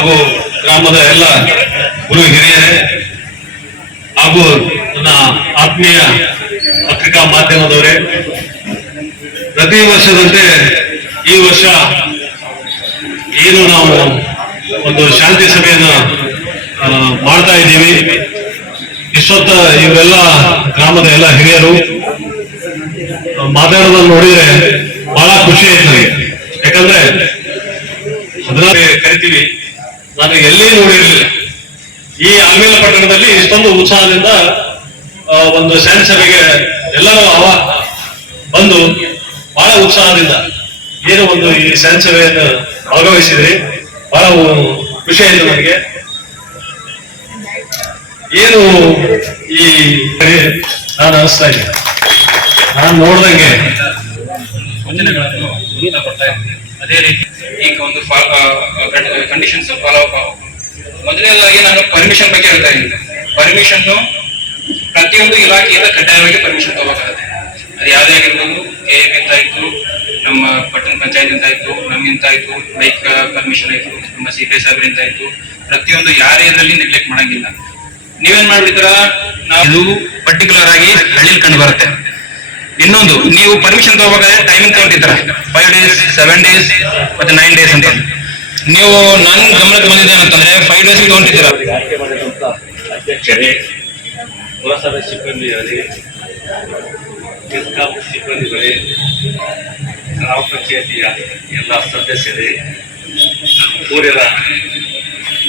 ಹಾಗೂ ಗ್ರಾಮದ ಎಲ್ಲ ಗುರು ಹಿರಿಯರೇ ಹಾಗೂ ನನ್ನ ಆತ್ಮೀಯ ಪತ್ರಿಕಾ ಮಾಧ್ಯಮದವರೇ, ಪ್ರತಿ ವರ್ಷದಂತೆ ಈ ವರ್ಷ ಏನು ನಾವು ಒಂದು ಶಾಂತಿ ಸಭೆಯನ್ನ ಮಾಡ್ತಾ ಇದ್ದೀವಿ. ಇಷ್ಟೊತ್ತ ಇವರೆಲ್ಲ ಗ್ರಾಮದ ಎಲ್ಲ ಹಿರಿಯರು ಮಾತಾಡೋದನ್ನು ನೋಡಿದ್ರೆ ಬಹಳ ಖುಷಿ ಆಯ್ತು ನನಗೆ. ಯಾಕಂದ್ರೆ, ಅದನ್ನ ಕರಿತೀವಿ. ನಾನು ಎಲ್ಲಿ ನೋಡಿರಲಿಲ್ಲ. ಈ ಆಲ್ಮೇಲ ಪಟ್ಟಣದಲ್ಲಿ ಇಷ್ಟೊಂದು ಉತ್ಸಾಹದಿಂದ ಒಂದು ಶಾಂತಿ ಸಭೆಗೆ ಎಲ್ಲರೂ ಅವ, ಬಂದು ಬಹಳ ಉತ್ಸಾಹದಿಂದ ಏನು ಒಂದು ಈ ಶಾಂತಿ ಸಭೆಯನ್ನು ಭಾಗವಹಿಸಿದ್ರಿ. ಬಹಳ ಖುಷಿ ಆಯ್ತು ನನಗೆ. ಏನು ಈ ನಾನು ಅನಿಸ್ತಾ ಇದ್ದೀನಿ. ನಾನು ನೋಡ್ದಂಗೆ ಅದೇ ರೀತಿ ಈಗ ಒಂದು ಕಂಡೀಷನ್ಸ್ ಫಾಲೋ ಅಪ್ ಮೊದಲನೇದಾಗಿ ನಾನು ಪರ್ಮಿಷನ್ ಬಗ್ಗೆ ಹೇಳ್ತಾ ಇದ್ದೀನಿ ಪರ್ಮಿಷನ್ ಪ್ರತಿಯೊಂದು ಇಲಾಖೆಯಿಂದ ಕಡ್ಡಾಯವಾಗಿ ಪರ್ಮಿಷನ್ ತಗೋಬೇಕಾಗುತ್ತೆ. ಅದು ಯಾವುದೇ ಆಗಿರ್ಬೋದು ಕೆ ಎಂ ಅಂತ ಆಯ್ತು, ನಮ್ಮ ಪಟ್ಟಣ ಪಂಚಾಯತ್ ಅಂತ ಆಯ್ತು ನಮ್ಗಿಂತ ಆಯ್ತು, ಲೈಕ್ ಪರ್ಮಿಷನ್ ಆಯ್ತು, ನಮ್ಮ ಸಿ ಪಿ ಸಾಹೇಬ್ರಿಂದ ಆಯ್ತು, ಪ್ರತಿಯೊಂದು ಯಾರೇ ಇದರಲ್ಲಿ ನೆಗ್ಲೆಕ್ಟ್ ಮಾಡಂಗಿಲ್ಲ. ನೀವೇನ್ ಮಾಡ್ಬಿಡ್ತೀರಾ? ನಾವು ಪರ್ಟಿಕ್ಯುಲರ್ ಆಗಿ ಹಳ್ಳಿಲಿ ಕಂಡು ಬರುತ್ತೆ. ಇನ್ನೊಂದು, ನೀವು ಪರ್ಮಿಷನ್ ತಗೋಬೇಕಾದ್ರೆ ಟೈಮಿಂಗ್ ತಗೊಂಡಿದ್ದಾರೆ? ಫೈವ್ ಡೇಸ್ ಸೆವೆನ್ ಡೇಸ್ ಮತ್ತೆ ನೈನ್ ಡೇಸ್ ಅಂತ ನೀವು ನನ್ ಗಮನಕ್ಕೆ ಬಂದಿದ್ದೆ ಅಂತಂದ್ರೆ ಫೈವ್ ಡೇಸ್ ತಗೊಂಡಿದ್ದೀರಾ? ಅಧ್ಯಕ್ಷರೇ ಪುರಸಭೆ ಸಿಬ್ಬಂದಿಗಳೇ ಎಲ್ಲ ಸದಸ್ಯರೇ ಊರಿನ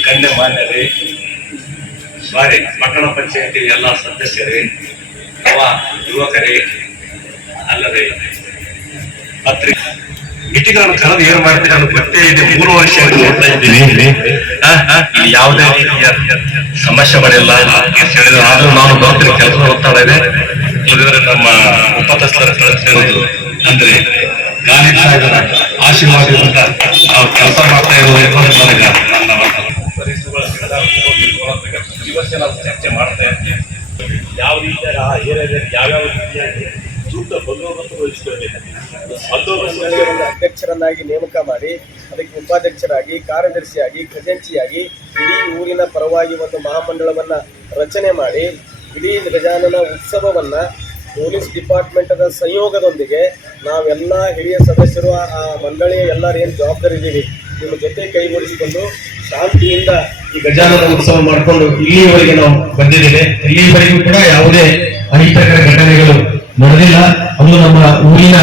ಗಣ್ಯಮಾನ್ಯರೇ ಸಾರಿ ಪಟ್ಟಣ ಪಂಚಾಯತಿ ಎಲ್ಲ ಸದಸ್ಯರೇ ಅವ ಯುವಕರೇ ಅಲ್ಲದೆ ಪತ್ರಿಕೆ ಮಿಟಿಗಳನ್ನು ಕರೆದು ಏನು ಮಾಡ್ತೀನಿ ನಾನು ಗೊತ್ತೇ ಇದೆ. ಮೂರು ವರ್ಷ ನೋಡ್ತಾ ಇದ್ದೀನಿ. ಯಾವುದೇ ರೀತಿಯ ಸಮಸ್ಯೆಗಳಿಲ್ಲ ಹೇಳಿದ್ರು ಆದ್ರೂ ನಾನು ಬರ್ತೀನಿ ಕೆಲಸ ಹೋಗ್ತಾ ಇದೆ ಇಲ್ಲದಿದ್ರೆ ನಮ್ಮ ಉಪತಸ್ಥರ ಕಳಿಸಿರೋದು ಅಂದ್ರೆ ಗಾಂಧಿ ಸಾಹೇಬರ ಆಶೀರ್ವಾದದಿಂದ ನಾವು ಕೆಲಸ ಮಾಡ್ತಾ ಇರೋದು ನನಗೆ ನನ್ನ ಚರ್ಚೆ ಮಾಡ್ತಾ ಇದ್ದೀವಿ ಯಾವ ರೀತಿಯ ಆ ಏರಿಯಾದಲ್ಲಿ ಯಾವ್ಯಾವ ರೀತಿಯಾಗಿ ಅಧ್ಯಕ್ಷರನ್ನಾಗಿ ನೇಮಕ ಮಾಡಿ, ಅದಕ್ಕೆ ಉಪಾಧ್ಯಕ್ಷರಾಗಿ, ಕಾರ್ಯದರ್ಶಿಯಾಗಿ, ಖಜಾಂಚಿಯಾಗಿ ಇಡೀ ಊರಿನ ಪರವಾಗಿ ಒಂದು ಮಹಾಮಂಡಳವನ್ನು ರಚನೆ ಮಾಡಿ, ಇಡೀ ಗಜಾನನ ಉತ್ಸವವನ್ನ ಪೊಲೀಸ್ ಡಿಪಾರ್ಟ್ಮೆಂಟದ ಸಂಯೋಗದೊಂದಿಗೆ ನಾವೆಲ್ಲ ಹಿರಿಯ ಸದಸ್ಯರು, ಆ ಮಂಡಳಿಯ ಎಲ್ಲರೂ ಏನು ಜವಾಬ್ದಾರಿ ಇದ್ದೀವಿ ನಿಮ್ಮ ಜೊತೆ ಕೈಗೂಡಿಸಿಕೊಂಡು ಶಾಂತಿಯಿಂದ ಈ ಗಜಾನನ ಉತ್ಸವ ಮಾಡಿಕೊಂಡು ಇಲ್ಲಿಯವರೆಗೆ ನಾವು ಬಂದಿದ್ದೇವೆ. ಇಲ್ಲಿಯವರೆಗೂ ಕೂಡ ಯಾವುದೇ ಅಹಿತಕರ ಘಟನೆಗಳು ನಡೆದಿಲ್ಲ ಅದು ನಮ್ಮ ಊರಿನ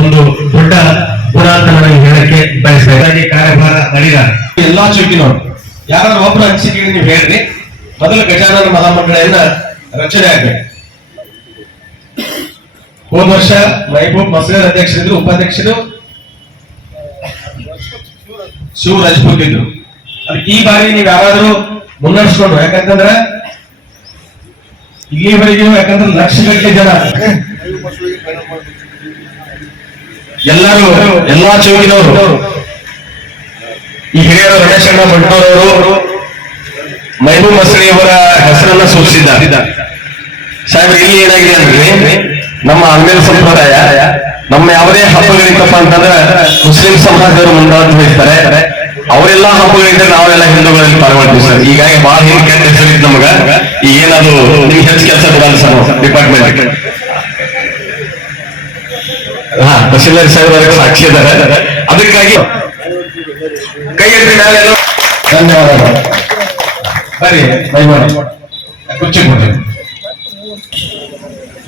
ಒಂದು ದೊಡ್ಡ ಪುರಾತನ ಹೇಳಕ್ಕೆ ಬಯಸಬೇಕಾಗಿ ಕಾರ್ಯಭಾರ ನಡೆದ ಎಲ್ಲಾ ಚೌಕಿನವರು ಯಾರಾದ್ರೂ ಒಬ್ಬರ ಅನಿಸಿಕೆ ನೀವು ಹೇಳ್ರಿ. ಮೊದಲು ಗಜಾನನ ಮಹಾಮಂಡಳಿಯನ್ನ ರಚನೆ ಆಗ್ಬೇಕು. ಹೋದ ವರ್ಷ ಮೈಬೂಬ್ ಮಸೀದ್ ಅಧ್ಯಕ್ಷರಿದ್ರು, ಉಪಾಧ್ಯಕ್ಷರು ಶಿವ ರಜಪೂತ್ ಇದ್ರು. ಅದಕ್ಕೆ ಈ ಬಾರಿ ನೀವು ಯಾರಾದ್ರೂ ಮುನ್ನಡೆಸ್ಕೊಂಡು ಯಾಕಂತಂದ್ರೆ ಇಲ್ಲಿವರೆಗೂ ಯಾಕಂದ್ರೆ ಲಕ್ಷಗಟ್ಟಲೆ ಜನ. ಎಲ್ಲರೂ, ಎಲ್ಲಾ ಚೌಕಿನವರು. ಈ ಹಿರಿಯರು ರಮೇಶಣ್ಣ ಭಟ್ನವರವರು ಮೈಬೂ ಮಸರಿ ಅವರ ಹೆಸರನ್ನ ಸೂಚಿಸಿದ್ದಾರೆ. ಸಾಹೇಬ್ ಇಲ್ಲಿ ಏನಾಗಿದೆ ಅಂದ್ರೆ, ನಮ್ಮ ಅಲ್ಮೇಲ್ ಸಂಪ್ರದಾಯ, ನಮ್ಮ ಯಾವುದೇ ಹಬ್ಬಗಳಿತ್ತಪ್ಪ ಅಂತಂದ್ರೆ ಮುಸ್ಲಿಂ ಸಮಾಜದವರು ವಹಿಸ್ತಾರೆ ಅವರೆಲ್ಲ ಹಬ್ಬಗಳಿದ್ರೆ ನಾವೆಲ್ಲ ಹಿಂದೂಗಳಲ್ಲಿ ಪಾಲ್ಗೊಳ್ತೀವಿ ಸರ್. ಹೀಗಾಗಿ ಬಹಳ ಹಿಂದೆ ಕೆಟ್ಟ ಹೆಸರಿತ್ತು ನಮಗ. ಏನದು ನಿಮ್ಗೆ ಹೆಚ್ಚು ಕೆಲಸ ಕೊಡಲ್ಲ ಸರ್ ಡಿಪಾರ್ಟ್ಮೆಂಟ್ ಹಾ ತಹಶೀಲ್ದಾರ್ ಸಾಹೇಬ್ ಸಾಕ್ಷಿ ಇದ್ದಾರೆ. ಅದಕ್ಕಾಗಿ ಕೈ ಎತ್ತಿ ಮೇಲೆ ಎಲ್ಲ- ಧನ್ಯವಾದಗಳು. ಬರ್ರಿ ದಯಮಾಡಿ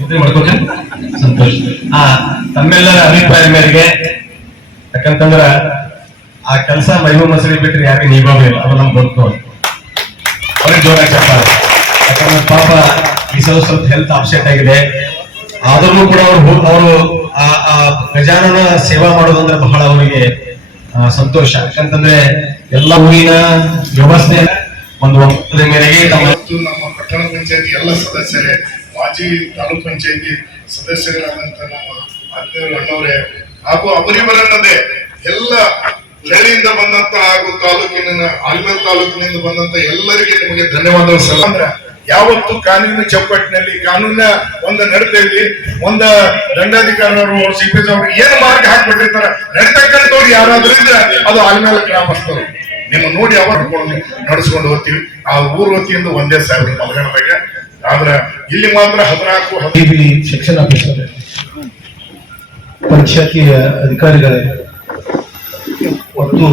ಜೊತೆ ಮಾಡ್ಕೊತೀನಿ ಸಂತೋಷ. ಆ ತಮ್ಮೆಲ್ಲರ ಅಭಿಪ್ರಾಯದ ಮೇರೆಗೆ ಯಾಕಂತಂದ್ರ ಆ ಕೆಲಸ ಮೈಬೂ ಮಸರಿ ಬಿಟ್ರೆ ಯಾಕೆ ನೀವೇ ಇಲ್ಲ? ಅದು ನಮ್ಗೆ ಗೊತ್ತು. ಅವ್ರಿಗೆ ಜೋರಾಗಿ ಚಪ್ಪಾಳೆ. ಯಾಕಂದ್ರೆ ಪಾಪ ಈ ಸಲ ಸ್ವಲ್ಪ ಹೆಲ್ತ್ ಅಪ್ಸೆಟ್ ಆಗಿದೆ. ಆದ್ರೂ ಕೂಡ ಅವರು ಅವರು ಆ ಗಜಾನನ ಸೇವಾ ಮಾಡೋದಂದ್ರೆ ಬಹಳ ಅವರಿಗೆ ಸಂತೋಷ. ಯಾಕಂತಂದ್ರೆ ಎಲ್ಲ ಊರಿನ ವ್ಯವಸ್ಥೆ ಒಂದು ಒಪ್ಪಂದದ ಮೇರೆಗೆ ನಮ್ಮ ನಮ್ಮ ಪಟ್ಟಣ ಪಂಚಾಯತಿ ಎಲ್ಲ ಸದಸ್ಯರೇ, ಮಾಜಿ ತಾಲೂಕ್ ಪಂಚಾಯತಿ ಸದಸ್ಯರಾದಂತ ನಮ್ಮ ಅಜ್ಞರು ಅಣ್ಣವರೇ, ಹಾಗೂ ಅವರಿವರನ್ನದೇ ಎಲ್ಲ ಹಳ್ಳಿಯಿಂದ ಬಂದಂತ ಹಾಗೂ ತಾಲೂಕಿನ ಆಲ್ಮೇಲ್ ತಾಲೂಕಿನಿಂದ ಬಂದಂತ ಎಲ್ಲರಿಗೆ ನಿಮಗೆ ಧನ್ಯವಾದಗಳು ಅಂದ್ರೆ ಯಾವತ್ತು ಕಾನೂನು ಚೌಕಟ್ಟಿನಲ್ಲಿ ಕಾನೂನಿನ ಒಂದು ನಡತೆಯಲ್ಲಿ ಒಂದ ದಂಡಾಧಿಕಾರಿಯವರು ಸಿಪಿಎಸ್ ಅವರು ಏನು ಮಾರ್ಗ ಹಾಕ್ಬಿಟ್ಟಿರ್ತಾರ ನಡೀತಕ್ಕಂಥವ್ರು ಯಾರಾದ್ರೂ ಇದ್ರೆ ಅದು ಆಲ್ಮೇಲೆ ಗ್ರಾಮಸ್ಥರು. ನಿಮ್ಮ ನೋಡಿ ಅವರು ನಡೆಸ್ಕೊಂಡು ಹೋಗ್ತೀವಿ. ಆ ಊರು ವತಿಯಿಂದ ಒಂದೇ ಸಾವಿರ ಮಲಗಣದಾಗ. ಆದ್ರೆ ಇಲ್ಲಿ ಮಾತ್ರ ಹದಿನಾಲ್ಕು ಹದಿನೈದು ಶಿಕ್ಷಣ ಆಫೀಸರ್ ಪಂಚಾಯತಿಯ ಅಧಿಕಾರಿಗಳೇ ಮತ್ತು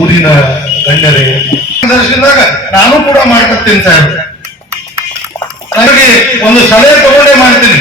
ಊರಿನ ಗಣ್ಯರೇ. ನಾನು ಕೂಡ ಮಾಡ್ಕೊತೀನಿ ಸರ್ ನನಗೆ ಒಂದು ಸಲಹೆ ತಗೊಂಡೇ ಮಾಡ್ತೀನಿ.